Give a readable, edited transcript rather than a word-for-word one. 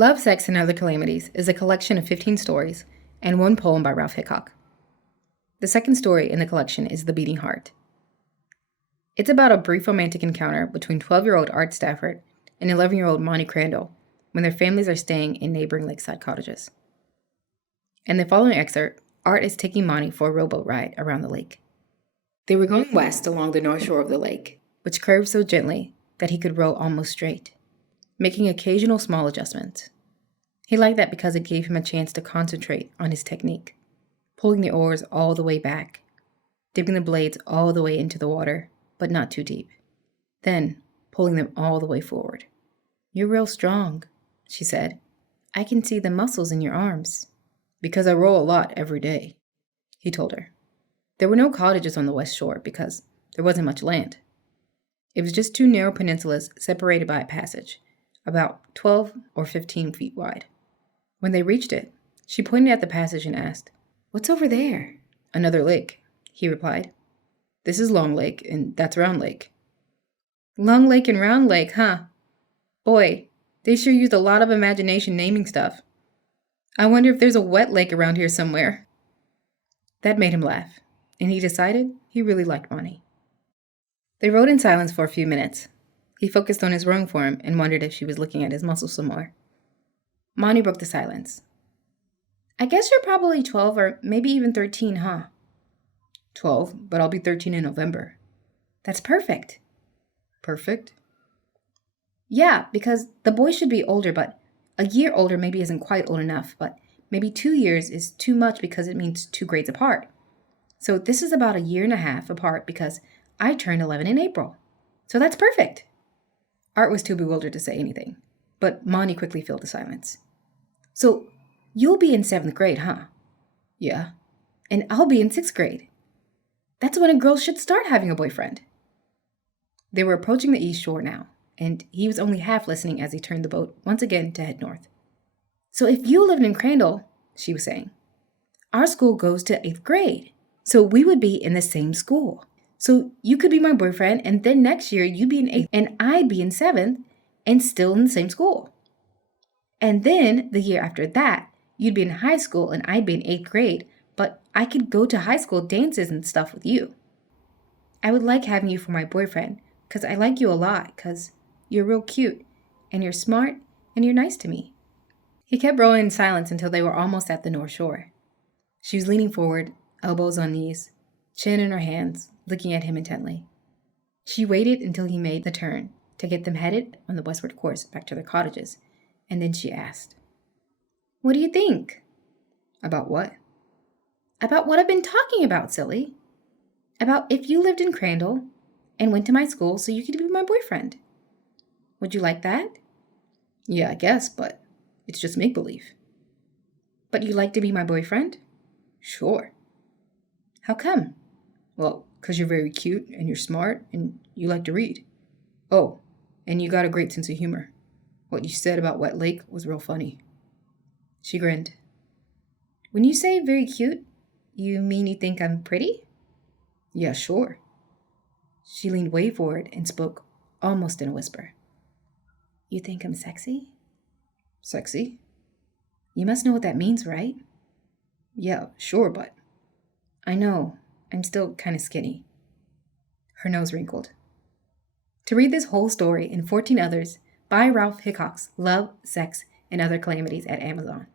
Love, Sex, and Other Calamities is a collection of 15 stories and one poem by Ralph Hickok. The second story in the collection is The Beating Heart. It's about a brief romantic encounter between 12-year-old Art Stafford and 11-year-old Monty Crandall when their families are staying in neighboring lakeside cottages. In the following excerpt, Art is taking Monty for a rowboat ride around the lake. They were going west along the north shore of the lake, which curved so gently that he could row almost straight, making occasional small adjustments. He liked that because it gave him a chance to concentrate on his technique, pulling the oars all the way back, dipping the blades all the way into the water, but not too deep, then pulling them all the way forward. "You're real strong," she said. "I can see the muscles in your arms." "Because I row a lot every day," he told her. There were no cottages on the west shore because there wasn't much land. It was just two narrow peninsulas separated by a passage, about 12 or 15 feet wide. When they reached it, she pointed at the passage and asked, "What's over there?" "Another lake," he replied. "This is Long Lake, and that's Round Lake." "Long Lake and Round Lake, huh? Boy, they sure used a lot of imagination naming stuff. I wonder if there's a wet lake around here somewhere." That made him laugh, and he decided he really liked Monty. They rowed in silence for a few minutes. He focused on his rowing form and wondered if she was looking at his muscles some more. Monty broke the silence. "I guess you're probably 12 or maybe even 13, huh?" 12, but I'll be 13 in November." "That's perfect." "Perfect?" "Yeah, because the boy should be older, but a year older maybe isn't quite old enough, but maybe 2 years is too much because it means 2 grades apart. So this is about a year and a half apart because I turned 11 in April. So that's perfect." Art was too bewildered to say anything, but Monty quickly filled the silence. "So you'll be in 7th grade, huh?" "Yeah." "And I'll be in 6th grade. That's when a girl should start having a boyfriend." They were approaching the east shore now, and he was only half listening as he turned the boat once again to head north. "So if you lived in Crandall," she was saying, "our school goes to 8th grade. So we would be in the same school. So you could be my boyfriend, and then next year you'd be in 8th, and I'd be in 7th, and still in the same school. And then the year after that, you'd be in high school, and I'd be in 8th grade, but I could go to high school dances and stuff with you. I would like having you for my boyfriend, because I like you a lot, because you're real cute, and you're smart, and you're nice to me." He kept rowing in silence until they were almost at the north shore. She was leaning forward, elbows on knees, chin in her hands, looking at him intently. She waited until he made the turn to get them headed on the westward course back to their cottages, and then she asked, "What do you think?" "About what?" "About what I've been talking about, silly. About if you lived in Crandall and went to my school so you could be my boyfriend. Would you like that?" "Yeah, I guess, but it's just make-believe." "But you'd like to be my boyfriend?" "Sure." "How come?" "Well, 'cause you're very cute, and you're smart, and you like to read. Oh, and you got a great sense of humor. What you said about Wet Lake was real funny." She grinned. "When you say very cute, you mean you think I'm pretty?" "Yeah, sure." She leaned way forward and spoke almost in a whisper. "You think I'm sexy?" "Sexy?" "You must know what that means, right?" "Yeah, sure, but..." "I know. I'm still kind of skinny." Her nose wrinkled. To read this whole story and 14 others, buy Ralph Hickok's Love, Sex, and Other Calamities at Amazon.